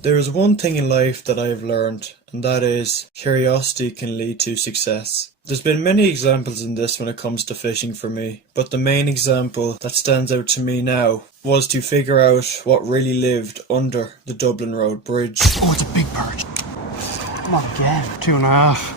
There is one thing in life that I have learned, and that is, curiosity can lead to success. There's been many examples in this when it comes to fishing for me, but the main example that stands out to me now was to figure out what really lived under the Dublin Road Bridge. Oh, it's a big perch. Come on again, 2.5.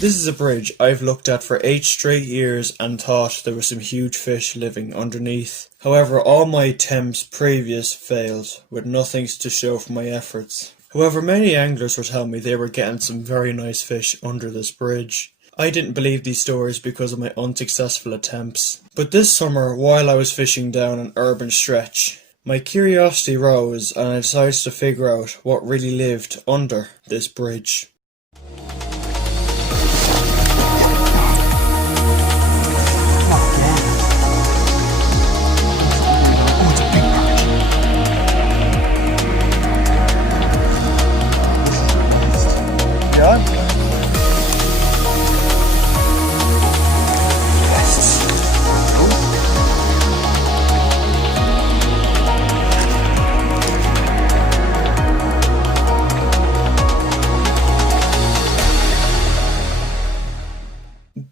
This is a bridge I've looked at for 8 straight years and thought there were some huge fish living underneath. However, all my attempts previous failed, with nothing to show for my efforts. However, many anglers were telling me they were getting some very nice fish under this bridge. I didn't believe these stories because of my unsuccessful attempts. But this summer, while I was fishing down an urban stretch, my curiosity rose and I decided to figure out what really lived under this bridge.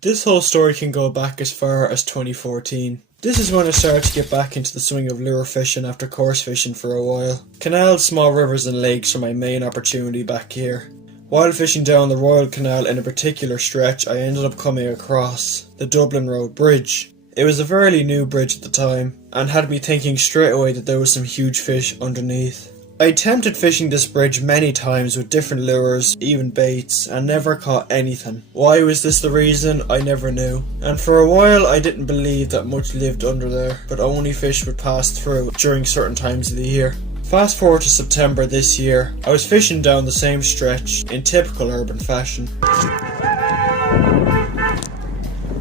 This whole story can go back as far as 2014. This is when I started to get back into the swing of lure fishing after coarse fishing for a while. Canals, small rivers and lakes are my main opportunity back here. While fishing down the Royal Canal in a particular stretch, I ended up coming across the Dublin Road Bridge. It was a fairly new bridge at the time, and had me thinking straight away that there was some huge fish underneath. I attempted fishing this bridge many times with different lures, even baits, and never caught anything. Why was this the reason? I never knew. And for a while I didn't believe that much lived under there, but only fish would pass through during certain times of the year. Fast forward to September this year, I was fishing down the same stretch in typical urban fashion.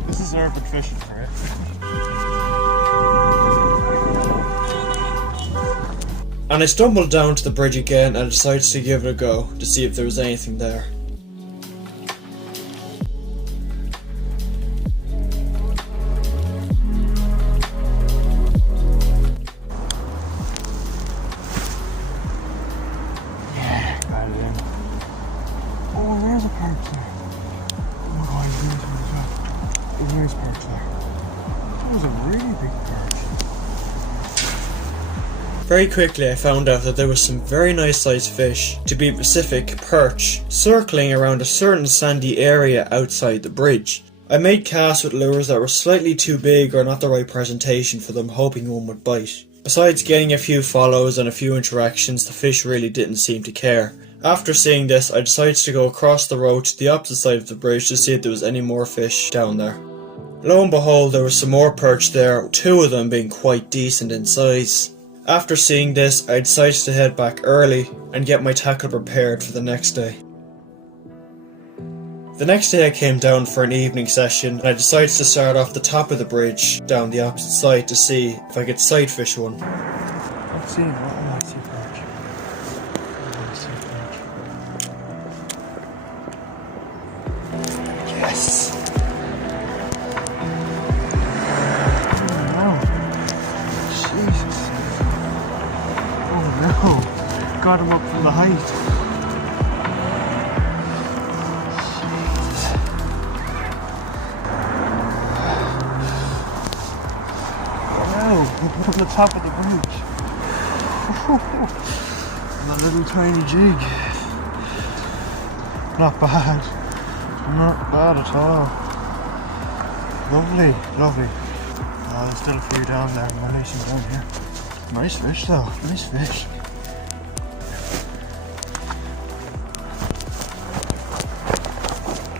This is urban fishing, right? And I stumbled down to the bridge again and decided to give it a go to see if there was anything there. Yeah, got it in. Oh, there's a perch there. Oh my god, there's one as well. Oh, there's a perch there. That was a really big perch. Very quickly I found out that there was some very nice sized fish, to be specific perch, circling around a certain sandy area outside the bridge. I made casts with lures that were slightly too big or not the right presentation for them, hoping one would bite. Besides getting a few follows and a few interactions, the fish really didn't seem to care. After seeing this, I decided to go across the road to the opposite side of the bridge to see if there was any more fish down there. Lo and behold, there was some more perch there, 2 of them being quite decent in size. After seeing this, I decided to head back early and get my tackle prepared for the next day. The next day I came down for an evening session and I decided to start off the top of the bridge down the opposite side to see if I could sight fish one. Let's see, I might see a perch. Yes! Oh no! Jesus! Oh no! Got him up from the height. From the top of the bridge. And a little tiny jig. Not bad. Not bad at all. Lovely, lovely. Oh, there's still a few down there. Nice and down here. Nice fish though. Nice fish.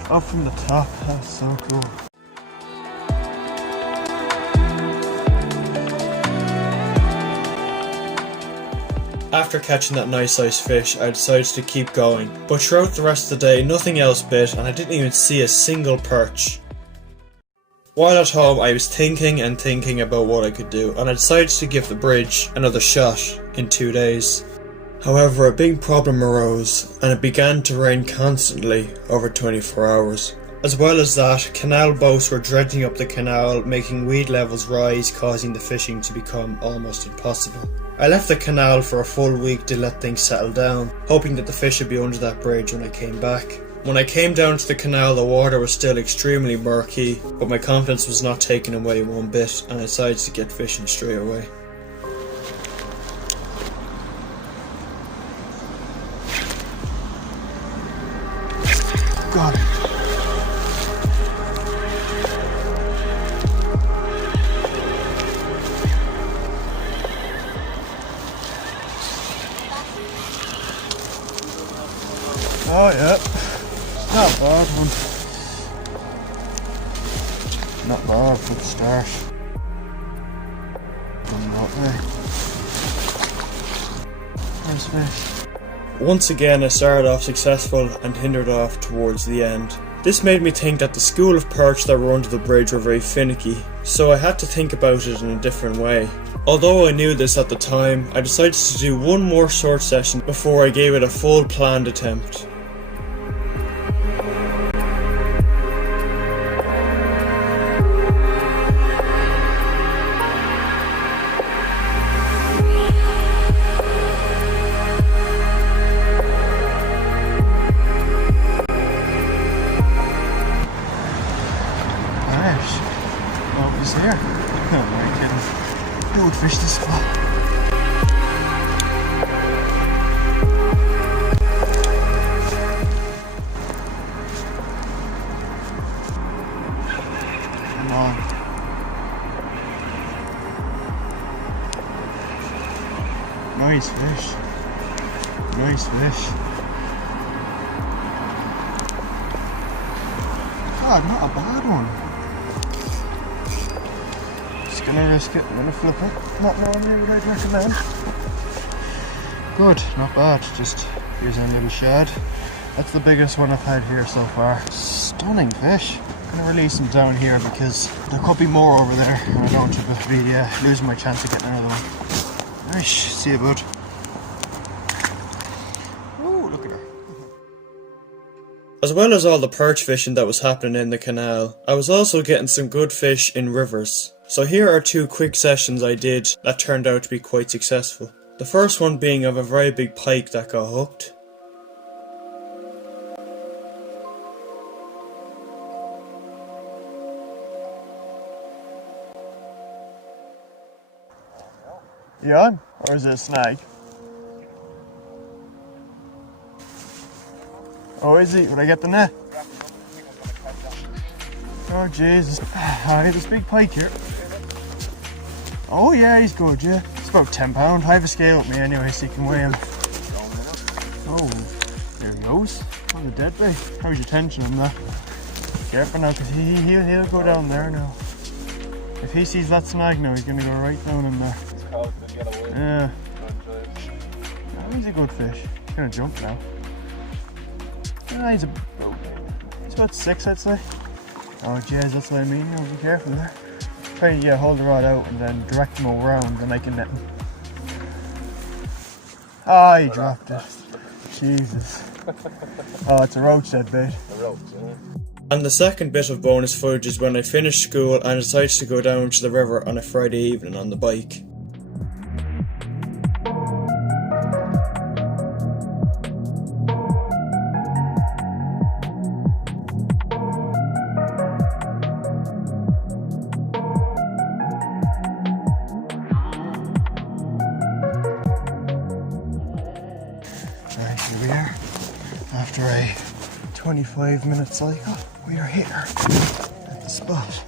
Up from the top. That's so cool. After catching that nice sized fish, I decided to keep going, but throughout the rest of the day nothing else bit and I didn't even see a single perch. While at home I was thinking and thinking about what I could do, and I decided to give the bridge another shot in 2 days. However, a big problem arose and it began to rain constantly over 24 hours. As well as that, canal boats were dredging up the canal, making weed levels rise, causing the fishing to become almost impossible. I left the canal for a full week to let things settle down, hoping that the fish would be under that bridge when I came back. When I came down to the canal, the water was still extremely murky, but my confidence was not taken away one bit, and I decided to get fishing straight away. Got it. Oh yeah, not bad one. Not bad for the start. Coming that way. Nice fish. Once again I started off successful and hindered off towards the end. This made me think that the school of perch that were under the bridge were very finicky, so I had to think about it in a different way. Although I knew this at the time, I decided to do one more short session before I gave it a full planned attempt. He's here. Oh my goodness. Who would fish this spot? Come on. Nice fish. Nice fish. God, not a bad one. Gonna risk it, I'm gonna flip it. Not normally what I'd recommend. Good, not bad. Just here's a little shad. That's the biggest one I've had here so far. Stunning fish. I'm gonna release them down here because there could be more over there and I don't want to be losing my chance of getting another one. Nice, see you bud. Oh, look at her. As well as all the perch fishing that was happening in the canal, I was also getting some good fish in rivers. So here are two quick sessions I did that turned out to be quite successful. The first one being of a very big pike that got hooked. You on? Or is it a snag? Oh, is he? Would I get the net? Oh, Jesus. Alright, this big pike here. Oh, yeah, he's good, yeah. It's about £10. I have a scale with me anyway, so you can weigh him. Oh, there he goes. On the dead bait. How's your tension on that? Careful now, because he'll go down there now. If he sees that snag now, he's going to go right down in there. Yeah. Oh, he's a good fish. He's going to jump now. Yeah, he's about 6, I'd say. Oh jeez, that's what I mean. Be careful there. Try to hold the rod out and then direct him around and I can net him. Ah, he dropped it. Jesus. Oh, it's a roach dead bait. And the second bit of bonus footage is when I finished school and decided to go down to the river on a Friday evening on the bike. Here we are, after a 25-minute cycle, we are here at the spot.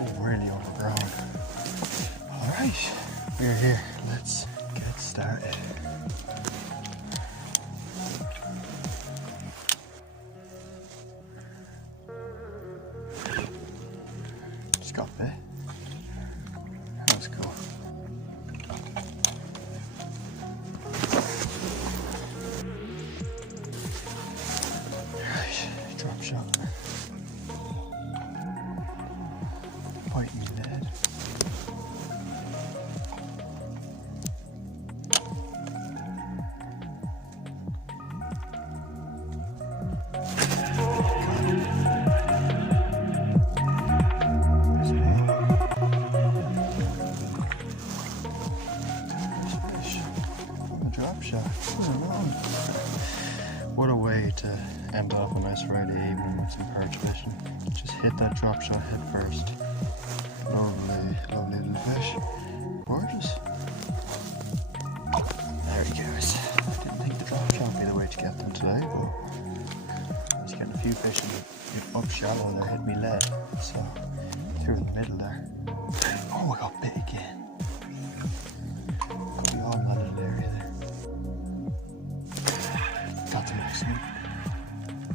Oh, really overgrown. Alright, we're here, let's get started. Just got bit. Let's go. Right, drop shot. Biting me dead. a nice Friday evening with some perch fishing. Just hit that drop shot head first. Lovely, lovely little fish. Gorgeous. There he goes. I didn't think the drop shot would be the way to get them today, but I was getting a few fish in the up shallow there, hit me lead. So through in the middle there. Oh, I got bit again. Could be all in that little area there. That's a nice one.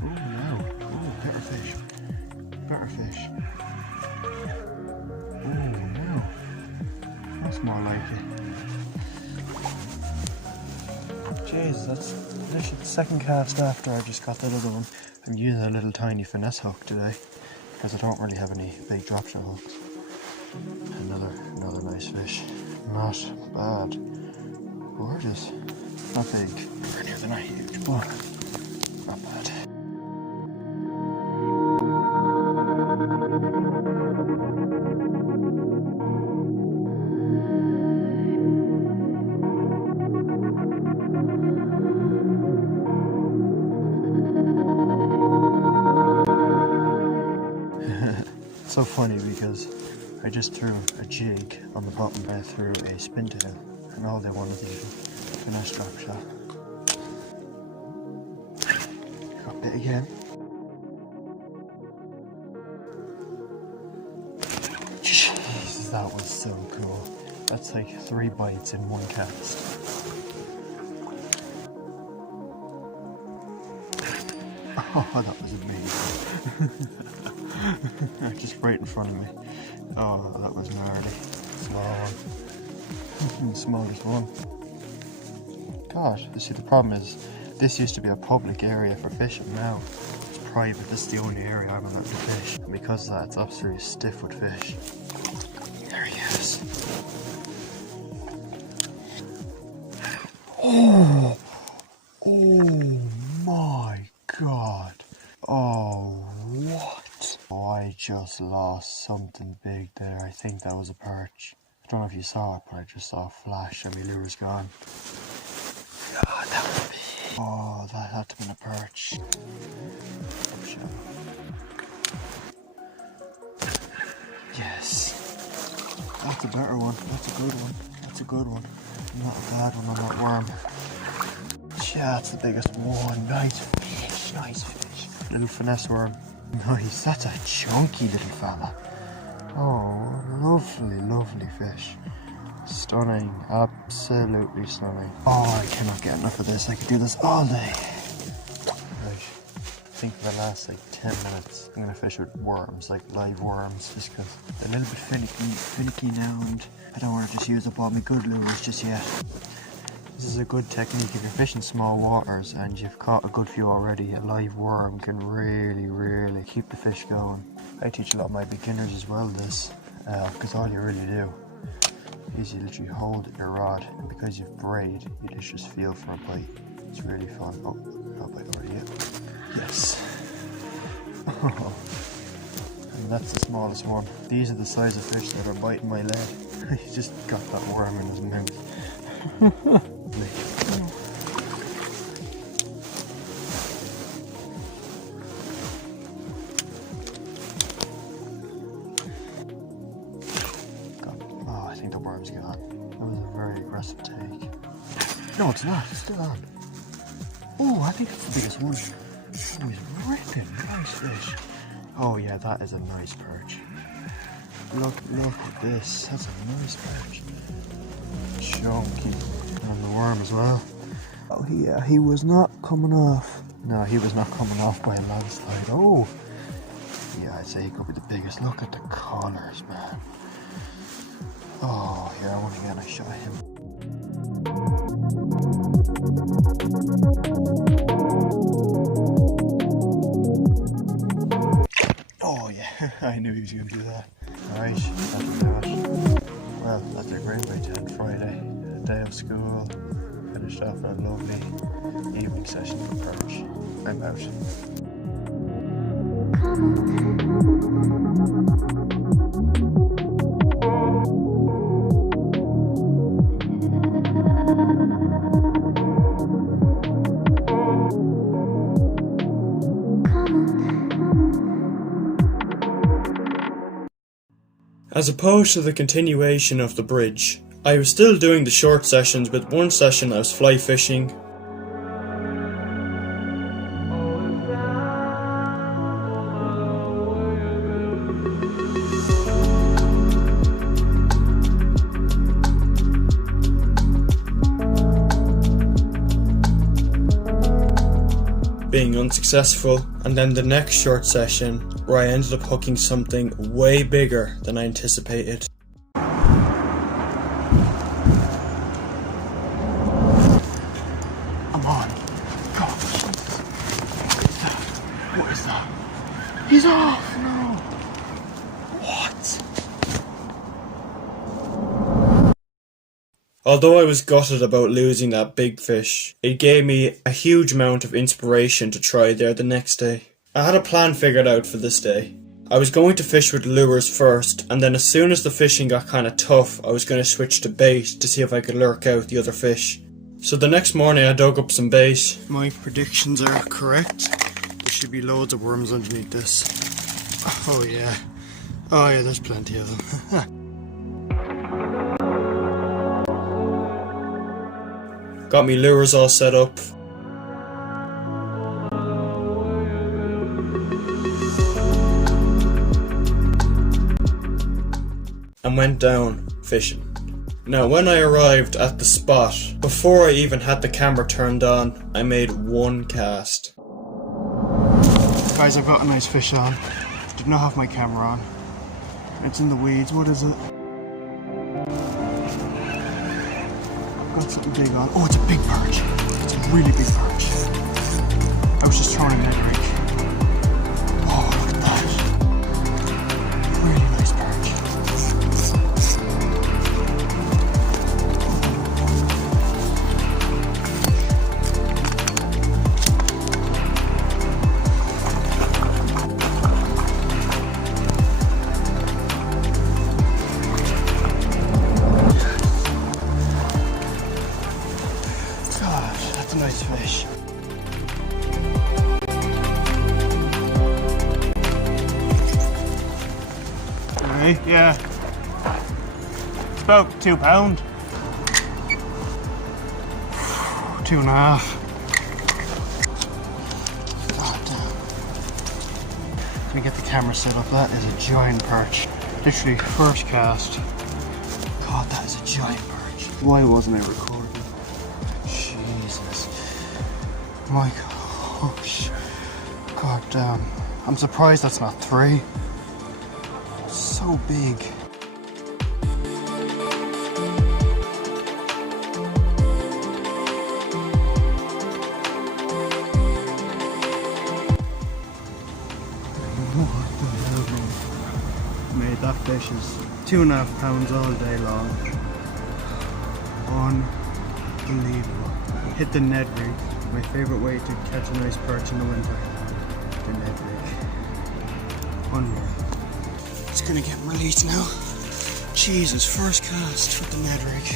Oh no. Oh, better fish. Better fish. Oh no. That's more like it. Jeez, that's literally the second cast after I just got that other one. I'm using a little tiny finesse hook today because I don't really have any big drop shot hooks. Another nice fish. Not bad. Gorgeous. Not big. They're not huge, but not bad. It's so funny because I just threw a jig on the bottom and I threw a spin tail, and all they wanted to do was a nice drop shot. Got bit again. Jesus, that was so cool. That's like 3 bites in one cast. Oh, that was amazing. Just right in front of me. Oh, that was gnarly. Small one. Smallest one. God, you see, the problem is this used to be a public area for fishing. Now it's private. This is the only area I'm allowed to fish. And because of that, it's absolutely stiff with fish. There he is. Oh! Oh my God. Oh, what? Oh, I just lost something big there. I think that was a perch. I don't know if you saw it, but I just saw a flash and my lure's gone. God, that was big. Oh, that had to have been a perch. Yes. That's a better one. That's a good one. That's a good one. Not a bad one on that worm. Yeah, that's the biggest one. Nice fish. Nice fish. Little finesse worm. Nice. That's a chunky little fella. Oh, lovely, lovely fish. Stunning. Absolutely stunning. Oh, I cannot get enough of this. I could do this all day. Right. I think for the last like 10 minutes, I'm going to fish with worms, like live worms, just because they're a little bit finicky now, and I don't want to just use up all my good lures just yet. This is a good technique if you're fishing small waters and you've caught a good few already. A live worm can really keep the fish going. I teach a lot of my beginners as well this, because all you really do is you literally hold your rod, and because you've braid, you just feel for a bite. It's really fun. Oh, no bite already yet. Yes. And that's the smallest one. These are the size of fish that are biting my leg. He just got that worm in his mouth. Oh, I think the worm's gone. That was a very aggressive take. No, it's not. It's still on. Oh, I think it's the biggest one. Oh, he's ripping. Nice fish. Oh yeah, that is a nice perch. Look at this. That's a nice perch. Chunky. And the worm as well. Oh yeah, he was not coming off. No, he was not coming off by a landslide. Oh! Yeah, I'd say he could be the biggest. Look at the collars, man. Oh, here, I want to get a shot at him. Oh yeah, I knew he was going to do that. Alright, that's that. Well, that's a great way to end Friday. Day of school. Finished off a lovely evening session for perch. I'm out. As opposed to the continuation of the bridge, I was still doing the short sessions, but one session I was fly fishing. Being unsuccessful, and then the next short session where I ended up hooking something way bigger than I anticipated. I'm on. God, what is that? He's off! No! What? Although I was gutted about losing that big fish, it gave me a huge amount of inspiration to try there the next day. I had a plan figured out for this day. I was going to fish with lures first, and then as soon as the fishing got kinda tough, I was going to switch to bait to see if I could lurk out the other fish. So the next morning I dug up some bait. My predictions are correct. There should be loads of worms underneath this. Oh yeah. Oh yeah, there's plenty of them. Got me lures all set up. And went down fishing. Now when I arrived at the spot, before I even had the camera turned on, I made one cast. Guys, I've got a nice fish on. Did not have my camera on. It's in the weeds. What is it? Got something big on. Oh, it's a big perch. It's a really big perch. I was just throwing a net rig. Oh, look at that. Really nice perch. Gosh, that's a nice fish. Hey, yeah. It's about £2. 2.5. God damn. Let me get the camera set up. That is a giant perch. Literally first cast. God, that is a giant perch. Why wasn't I recording? Jesus. My gosh. God damn. I'm surprised that's not 3. So big. What the hell, man? Mate, that fish is 2.5 pounds all day long. Unbelievable. Hit the Ned rig. My favourite way to catch a nice perch in the winter. The Ned rig. Unreal. It's gonna get released now. Jesus, first cast with the Ned rig.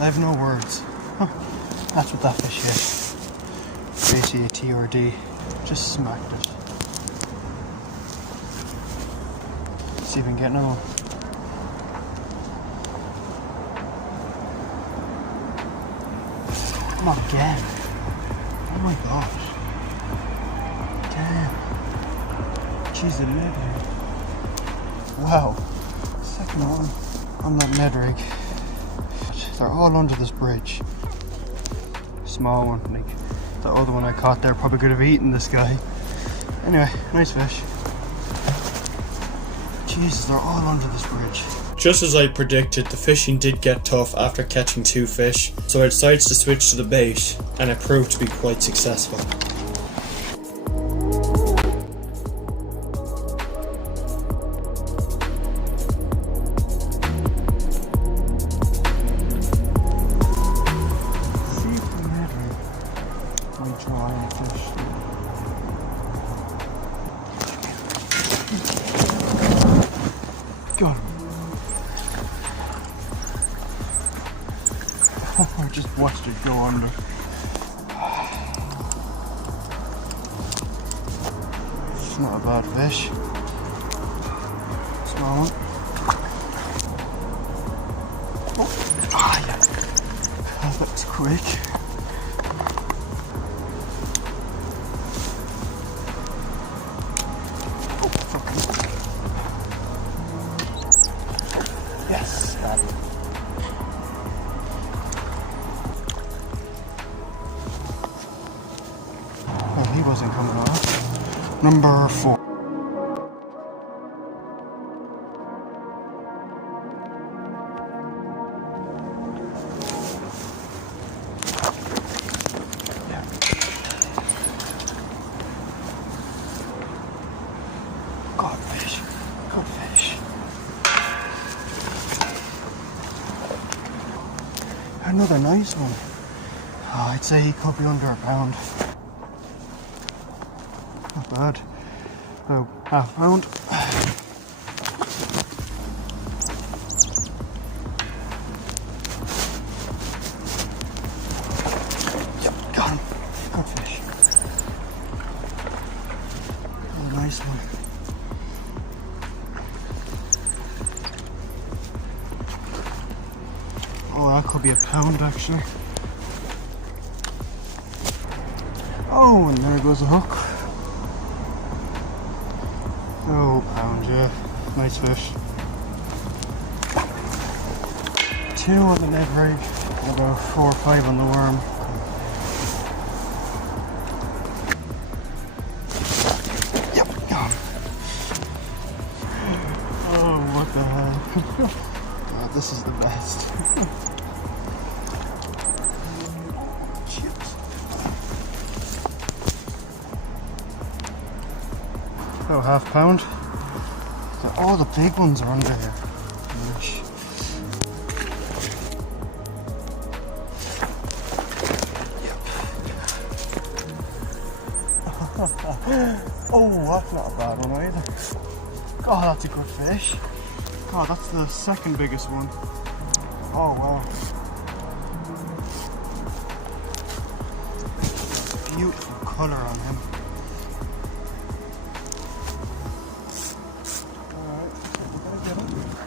I have no words. Huh. That's what that fish is. Basically a TRD. Just smacked it. See if we can get another one. Not again. Oh my gosh. Damn. Jeez, the Ned rig. Wow. Second one on that Ned rig. They're all under this bridge. Small one, like the other one I caught there probably could have eaten this guy. Anyway, nice fish. Jesus, they're all under this bridge. Just as I predicted, the fishing did get tough after catching 2 fish, so I decided to switch to the bait, and it proved to be quite successful. Got him. Oh my just watched it go under. It's not a bad fish. Small one. Oh, yeah. Oh, that was quick. Yes, got it. Well, he wasn't coming off. Number 4. Yeah. Good fish. Good fish. Another nice one. Oh, I'd say he could be under a pound. Not bad. Oh, half pound. Yep, got him. Good fish. Oh, nice one. Oh, that could be a pound actually. Oh, and there goes the hook. Oh, pound, yeah. Nice fish. 2 on the net rig, and about 4 or 5 on the worm. Yep, got him. Oh, what the hell. God, this is the best. Oh, half pound. All the big ones are under here. Oh, that's not a bad one either. God, that's a good fish. God, that's the second biggest one. Oh, wow. Beautiful colour on him.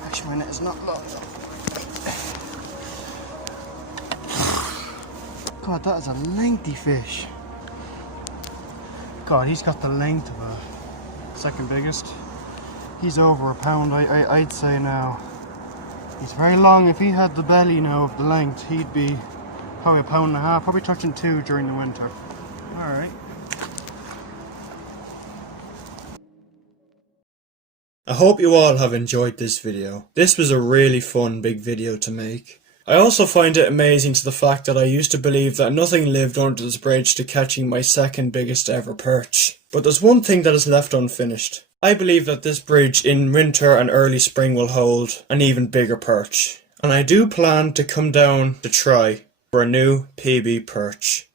Actually, my net is not long enough. God, that is a lengthy fish. God, he's got the length of a second biggest. He's over a pound, I'd say now. He's very long. If he had the belly now of the length, he'd be probably a pound and a half, probably touching 2 during the winter. Alright. I hope you all have enjoyed this video. This was a really fun big video to make. I also find it amazing to the fact that I used to believe that nothing lived under this bridge to catching my second biggest ever perch. But there's one thing that is left unfinished. I believe that this bridge in winter and early spring will hold an even bigger perch. And I do plan to come down to try for a new PB perch.